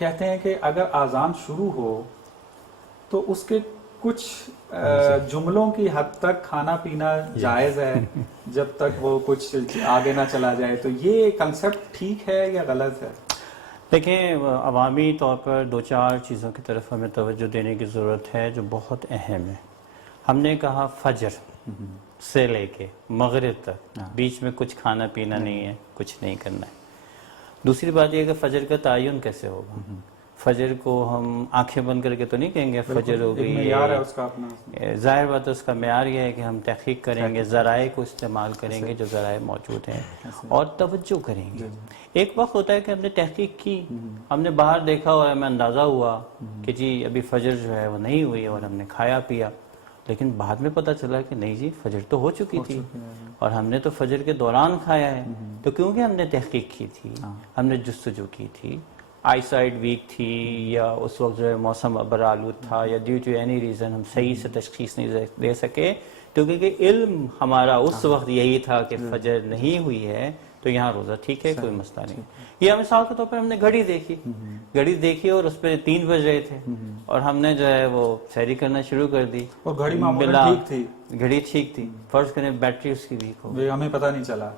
کہتے ہیں کہ اگر آزان شروع ہو تو اس کے کچھ جملوں کی حد تک کھانا پینا جائز ہے جب تک وہ کچھ آگے نہ چلا جائے، تو یہ کنسپٹ ٹھیک ہے یا غلط ہے؟ دیکھیں، عوامی طور پر دو چار چیزوں کی طرف ہمیں توجہ دینے کی ضرورت ہے جو بہت اہم ہے. ہم نے کہا فجر سے لے کے مغرب تک بیچ میں کچھ کھانا پینا نہیں ہے، کچھ نہیں کرنا ہے. دوسری بات یہ کہ فجر کا تعین کیسے ہوگا؟ فجر کو ہم آنکھیں بند کر کے تو نہیں کہیں گے فجر ہو گئی ہے. ظاہر بات ہے اس کا معیار یہ ہے کہ ہم تحقیق کریں گے، ذرائع کو استعمال کریں گے جو ذرائع موجود ہیں اور توجہ کریں گے. ایک وقت ہوتا ہے کہ ہم نے تحقیق کی، ہم نے باہر دیکھا اور ہمیں اندازہ ہوا کہ جی ابھی فجر جو ہے وہ نہیں ہوئی اور ہم نے کھایا پیا، لیکن بعد میں پتہ چلا کہ نہیں جی فجر تو ہو چکی تھی اور ہم نے تو فجر کے دوران کھایا ہے. تو کیونکہ ہم نے تحقیق کی تھی، ہم نے جستجو کی تھی، آئی سائٹ ویک تھی یا اس وقت جو ہے موسم ابر آلود تھا یا ڈیو ٹو اینی ریزن ہم صحیح سے تشخیص نہیں دے سکے، کیونکہ علم ہمارا اس وقت یہی تھا کہ فجر نہیں ہوئی ہے تو یہاں روزہ ٹھیک ہے، کوئی مسئلہ نہیں. یہ مثال کے طور پر ہم نے گھڑی دیکھی اور اس پہ 3 بج رہے تھے اور ہم نے جو ہے وہ سحری کرنا شروع کر دی اور گھڑی معمولاً ٹھیک تھی. گھڑی ٹھیک تھی، فرض کریں بیٹری اس کی ویک ہو، ہمیں پتہ نہیں چلا.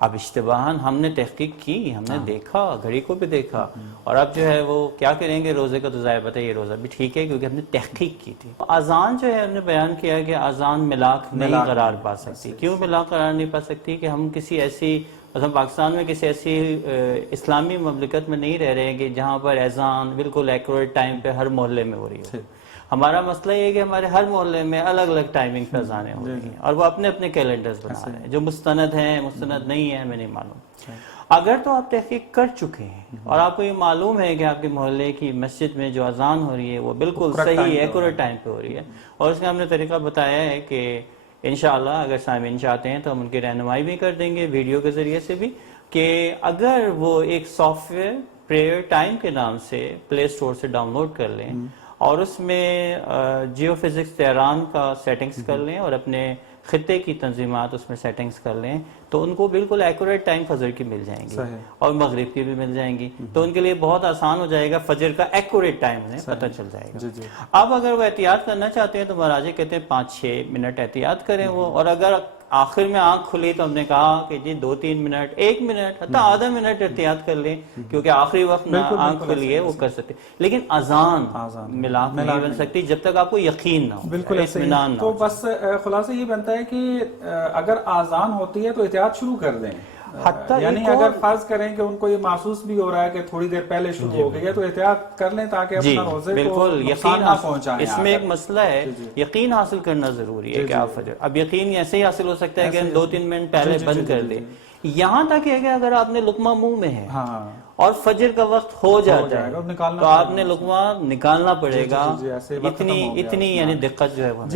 اب اشتباہاً ہم نے تحقیق کی، ہم نے دیکھا، گھڑی کو بھی دیکھا، اور اب جو ہے وہ کیا کریں گے روزے کا تو ظاہر بتا ہے یہ روزہ بھی ٹھیک ہے کیونکہ ہم نے تحقیق کی تھی. اذان جو ہے ہم نے بیان کیا کہ اذان ملاک نہیں قرار پا سکتی. کیوں ملاک قرار نہیں پا سکتی؟ کہ ہم کسی ایسی مثلا پاکستان میں کسی ایسی اسلامی مملکت میں نہیں رہ رہے ہیں کہ جہاں پر اذان بالکل ایکوریٹ ٹائم پہ ہر محلے میں ہو رہی ہو. ہمارا مسئلہ یہ ہے کہ ہمارے ہر محلے میں الگ الگ ٹائمنگ پہ اذانیں ہو رہی ہیں اور وہ اپنے اپنے کیلنڈرز بنا رہے ہیں، جو مستند ہیں مستند نہیں ہیں ہمیں نہیں معلوم. اگر تو آپ تحقیق کر چکے ہیں اور آپ کو یہ معلوم ہے کہ آپ کے محلے کی مسجد میں جو اذان ہو رہی ہے وہ بالکل صحیح ایکوریٹ ٹائم پہ ہو رہی ہے، اور اس کا ہم نے طریقہ بتایا ہے کہ انشاءاللہ اگر سامعین چاہتے ہیں تو ہم ان کی رہنمائی بھی کر دیں گے ویڈیو کے ذریعے سے بھی، کہ اگر وہ ایک سافٹ ویئر پریئر ٹائم کے نام سے پلے سٹور سے ڈاؤن لوڈ کر لیں اور اس میں جیو فزکس تہران کا سیٹنگز کر لیں اور اپنے خطے کی تنظیمات اس میں سیٹنگز کر لیں تو ان کو بالکل ایکوریٹ ٹائم فجر کی مل جائیں گی اور مغرب کی بھی مل جائیں گی. تو ان کے لیے بہت آسان ہو جائے گا، فجر کا ایکوریٹ ٹائم انہیں پتہ چل جائے گا. اب اگر وہ احتیاط کرنا چاہتے ہیں تو مہاراجے کہتے ہیں 5-6 منٹ احتیاط کریں وہ، اور اگر آخر میں آنکھ کھلی تو ہم نے کہا کہ جی 2-3 منٹ، 1 منٹ، حتی آدھا منٹ احتیاط کر لیں کیونکہ آخری وقت نہ آنکھ کھلی ہے وہ کر سکتے. لیکن اذان ملاک نہیں بن سکتی جب تک آپ کو یقین نہ ہو، بالکل اطمینان نہ ہو. تو بس خلاصہ یہ بنتا ہے کہ اگر آذان ہوتی ہے تو احتیاط شروع کر دیں، یعنی اگر فرض کریں کہ ان کو یہ محسوس بھی ہو رہا ہے کہ تھوڑی دیر پہلے شروع ہو گئی ہے تو احتیاط کر لیں تاکہ اپنا روزے کو نقصان نہ پہنچائیں. اس میں ایک مسئلہ ہے، یقین حاصل کرنا ضروری ہے کہ آپ فجر، اب یقین ایسے ہی حاصل ہو سکتا ہے کہ 2-3 منٹ پہلے بند کر دیں. یہاں تک ہے کہ اگر آپ نے لقمہ منہ میں ہے اور فجر کا وقت ہو جاتا ہے تو آپ نے لقمہ نکالنا پڑے گا. اتنی یعنی دقت جو ہے وہ